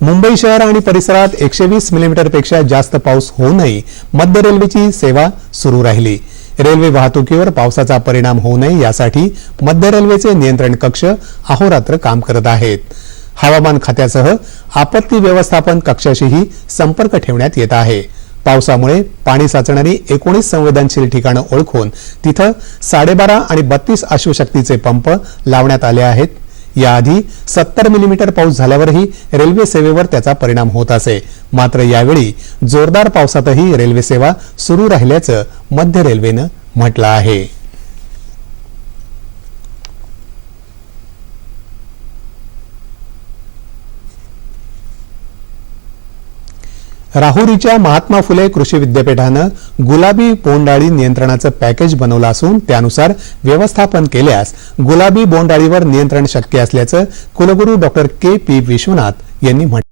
मुंबई शहर आणि परिसरात 120 मिलीमीटरपेक्षा जास्त पाऊस होऊनही मध्य रेल्वेची सेवा सुरू राहिली। रेल्वे वाहतुकीवर पावसाचा परिणाम होऊ नये यासाठी मध्य रेल्वेचे नियंत्रण कक्ष अहोरात्र काम करत आहेत। हवामान खात्यासह आपत्ती व्यवस्थापन कक्षाशीही संपर्क ठेवण्यात येत आहे। पावसामुळे पाणी साचणारी 19 संवेदनशील ठिकाणं ओळखून तिथं 12.5 आणि 32 अश्वशक्तीचे पंप लावण्यात आले आहेत। याआधी 70 मिलीमीटर पाऊस झाल्यावरही रेल्वे सेवेवर त्याचा परिणाम होत असे। मात्र यावेळी जोरदार पावसातही रेल्वे सेवा सुरू राहिल्याचं मध्य रेल्वेनं म्हटलं आहे। राहुरीच्या महात्मा फुले कृषी विद्यापीठानं गुलाबी बोंडअळी नियंत्रणाचं पॅकेज बनवलं असून त्यानुसार व्यवस्थापन केल्यास गुलाबी बोंडअळीवर नियंत्रण शक्य असल्याचं कुलगुरू डॉ. के.पी. विश्वनाथ यांनी म्हटलं।